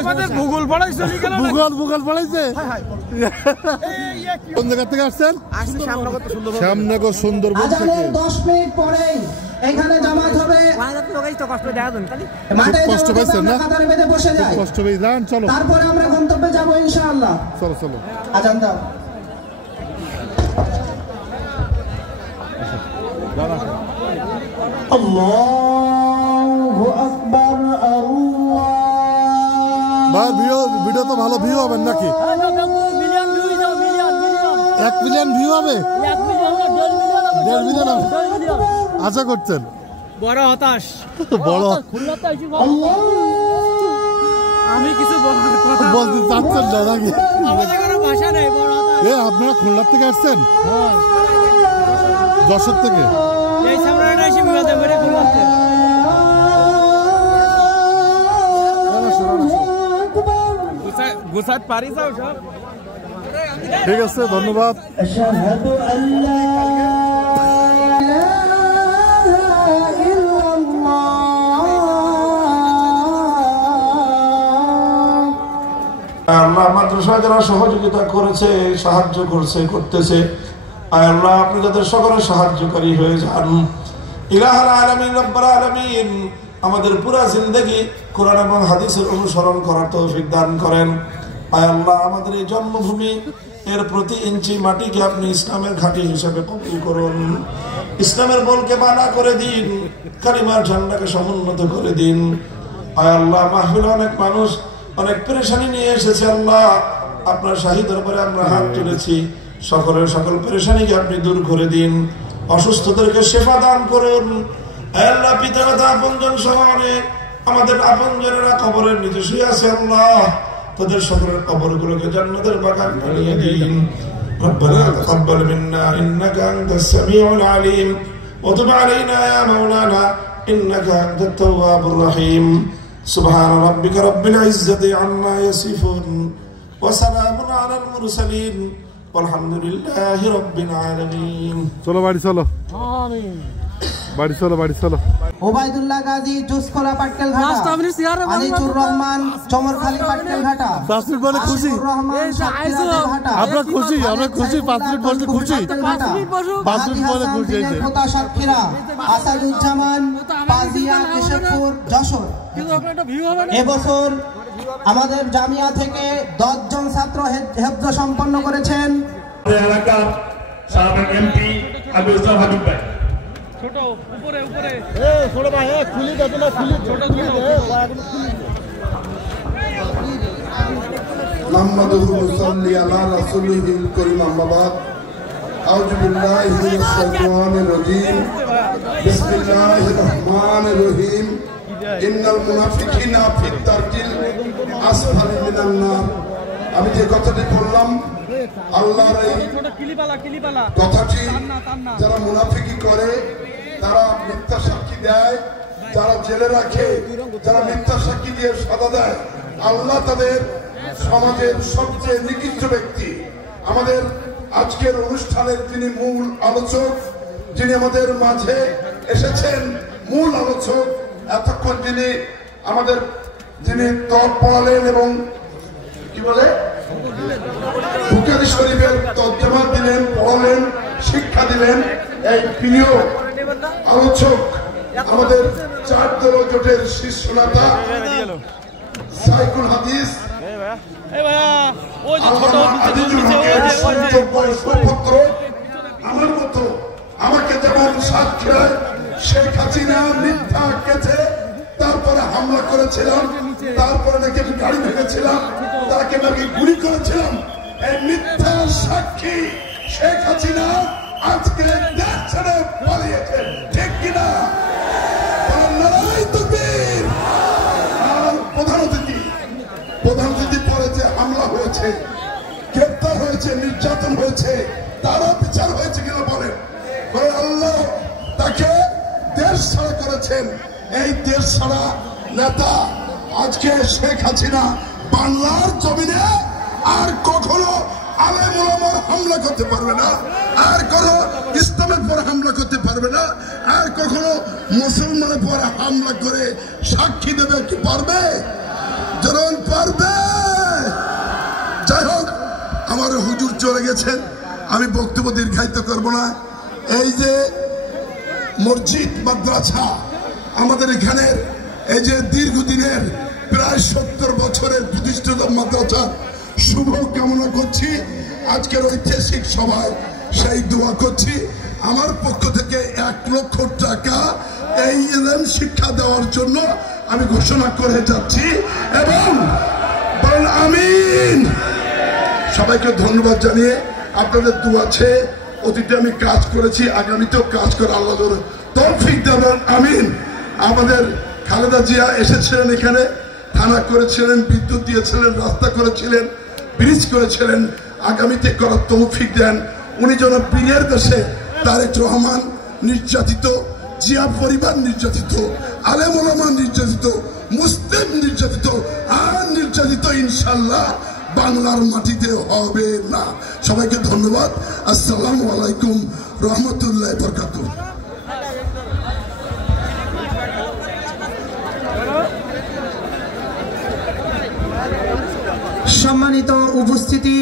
আমাদের ভূগোল পড়াইছে ভূগোল পড়াইছে। কোন জায়গা থেকে আসছেন? শ্যামনগর সুন্দরবন থেকে। 10 মিনিট পরে এখানে জামাত হবে। কষ্ট পাইছেন না? কষ্ট পেয়েছেন? চলো তারপরে আমরা গন্তব্যে যাবো ইনশাআল্লাহ। চলো চলো আজান দাও। আল্লাহু আকবার আল্লাহ। ভিডিও তো ভালো ভিউ হবে নাকি? 1 মিলিয়ন ভিউ হবে? 1.5 মিলিয়ন আশা করছেন? বড় হতাশ বড় আমি কিছু বলতে চাচ্ছেন না নাকি? আমাদের কোনো ভাষা নেই। বড় হতাশ। আপনারা খুলনা থেকে আসছেন? যশোর থেকে? এই সামরাটা এসে বিবাদে মেরে খুলতে। গুসাত পারি যাও সব। ঠিক আছে, ধন্যবাদ। আশহাদু আল্লা আল্লাহ মাদ্রাসা যারা সহযোগিতা করেছে, সাহায্য করতেছে, আল্লাহ আপনি তাদের সকলের সাহায্যকারী হয়ে যান। ইলাহুল আলামিন রব্বুল আলামিন আমাদের পুরা জিন্দেগি কোরআন এবং হাদিসের অনুসরণ করার তৌফিক দান করেন। আল্লাহ আমাদের এই জন্মভূমি এর প্রতি ইঞ্চি মাটিকে আপনি ইসলামের ঘাঁটি হিসেবে কবুল করুন। ইসলামের বলকে বানা করে দিন, কালিমার ঝান্ডাকে সমুন্নত করে দিন। আল্লাহ মাহফিলে অনেক মানুষ অনেক পেরেশানি নিয়ে এসেছে। আল্লাহ আপনার শাহী দরবারে আমরা হাত তুলেছি, সকল পেরেশানিকে আপনি দূর করে দিন। অসুস্থদেরকে শেফা দান করুন। আল্লাহ পিতা মাতা আপনজন সহ আমাদের আপনজনেরা কবরের নিচে শুয়ে আছে, আল্লাহ তাদের সকলের কবরগুলোকে জান্নাতের বাগান বানিয়ে দিন। ربنا تقبل منا إنك أنت السميع العليم وتب علينا يا مولانا إنك أنت التواب الرحيم سبحان ربك رب العزة عما يصفون وسلام على المرسلين والحمد لله رب العالمين. চলো বাড়ি চলো। আমিন। বাড়ি চলো। ওবাইদুল্লাহ গাজী জুসকোলা পাটকেল ঘাটা, আনিচুর রহমান চমরখালী পাটকেল ঘাটা। 5 মিনিট বলে খুশি? আমরা খুশি 5 মিনিট বলতে খুশি। 5 মিনিট বলে খুশি। কোতা সাতক্ষীরা, আসাদুজ্জামান পাজিয়া কেশবপুর যশোর। এবছর আমাদের জামিয়া থেকে 10 জন ছাত্র হেফজ সম্পন্ন করেছেন। এলাকার সাবেক এমপি আবু ইসলাম হাবিব ভাই। ছোট উপরে ছোট ভাই খুলি দেবে না? খুলি ছোট মুহাম্মাদুর মুসাল্লি আলা রাসূলিহিল কারীম আম্মা বাদ। আউযু বিল্লাহি মিনাশ শাইতানির রাজীম। বিসমিল্লাহির রহমানির রহিম। ইন্নাল মুনাফিকিনা ফিদ দারকিল আসফালি মিনান নার। আমি যে কথাটি বললাম, আল্লাহর এই কথাটি যারা মুনাফিকি করে, তারা মিথ্যা সাক্ষী দেয়, যারা জেলে রাখে, যারা মিথ্যা সাক্ষী দিয়ে সাজা দেয়, আল্লাহ তাদের সমাজের সবচেয়ে নিকৃষ্ট ব্যক্তি। আমাদের আজকের অনুষ্ঠানের যিনি মূল আলোচক, যিনি আমাদের মাঝে এসেছেন, মূল আলোচক এতক্ষণ যিনি তপ পড়ালেন এবং কি বলে বুখারী শরীফের তর্জমা দিলেন, পড়ালেন, শিক্ষা দিলেন, এই প্রিয় আলোচক আমাদের 4 দল জোটের শীর্ষ নেতা সাইকুল হাদিস আমার মতো আমাকে যেমন সাক্ষাৎ শেখ হাসিনা মিথ্যা কেছে, তারপরে হামলা করেছিলাম, তারপরে নাকি আমি গাড়ি ভেঙেছিলাম, তাকে নাকি গুলি করেছিলাম, এই মিথ্যা সাক্ষী শেখ হাসিনা আজকে দেশ ছেড়ে পালিয়েছে, ঠিক কিনা? প্রধান অতিথি পরে যে হামলা হয়েছে, গ্রেপ্তার হয়েছে, নির্যাতন হয়েছে, তারা বিচার হয়েছে কিনা বলেন? আল্লাহ তাকে দেশ ছাড়া করেছেন। এই দেশ ছাড়া নেতা আজকে শেখ হাসিনা বাংলার জমিনে আর কখনো আলেম ওলামার হামলা করতে পারবে না, আর কোনো ইসলামের পর হামলা করতে পারবে না, আর কখনো মুসলমানের পর হামলা করে সাক্ষী দেবে কি পারবে? চলে গেছেন, আমি বক্তব্য দীর্ঘায়িত করব না। এই যে মসজিদ মাদ্রাসা আমাদের এখানে, এই যে দীর্ঘদিনের প্রায় 70 বছরের প্রতিষ্ঠিত মাদ্রাসা, শুভ কামনা করছি। আজকের ঐতিহাসিক সভায় সেই দোয়া করছি। আমার পক্ষ থেকে 1 লক্ষ টাকা এই ইলম শিক্ষা দেওয়ার জন্য আমি ঘোষণা করে যাচ্ছি এবং বলেন আমিন। সবাইকে ধন্যবাদ জানিয়ে আপনাদের দোয়া আছে। অতীতে আমি কাজ করেছি, আগামীতেও কাজ করে আল্লাহ তৌফিক দেবেন, আমিন। আমাদের খালেদা জিয়া এসেছিলেন এখানে, থানা করেছিলেন, বিদ্যুৎ দিয়েছিলেন, রাস্তা করেছিলেন, ব্রিজ করেছিলেন। আগামীতে করার তৌফিক দেন। উনি যেন পীরের দেশে তারেক রহমান নির্যাতিত, জিয়া পরিবার নির্যাতিত, আলেম ওলামা নির্যাতিত, মুসলিম নির্যাতিত, আর নির্যাতিত ইনশাল্লাহ বাংলার মাটিতে হবে না। সবাইকে ধন্যবাদ। আসসালামু আলাইকুম রহমতুল্লাহ বরকাতুহ। সম্মানিত উপস্থিতি,